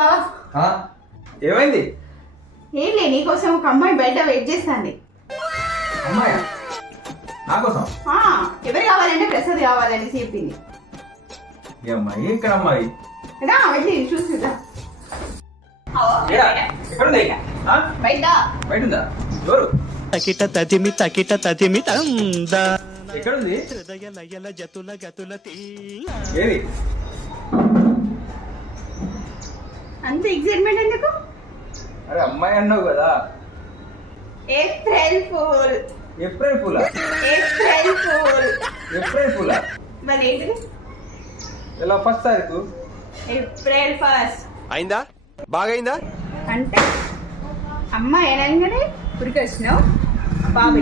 బా ఏమైంది? ఏం లే, నీకోసం ఒక అమ్మాయి బయట వెయిట్ చేస్తాంది. అమ్మాయి నా కోసం? ఎవరు కావాలంటే ప్రసాద్ కావాలని చెప్పింది. ఏ అమ్మాయి? ఇక్కడ అమ్మాయి రా వెళ్ళి చూసిరా. బయట బయట ఉందా? ఎవరు? తకిట తదిమి తందా ఎక్కడుంది? హృదయ లయల జతుల గతుల ఏది? అంత ఎక్సైట్మెంట్ ఎందుకు? అరే అమ్మాయి అన్నావు కదా. April fool. ఏప్రిల్ పూలా? April fool. ఏప్రిల్ పూలా? మరి ఏంటిది? ఇలా 1st తారీఖు ఏప్రిల్ 1st అయిందా? బాగైందా? అంటే అమ్మాయి అనగానే ఉరికొచ్చినావు. బాబు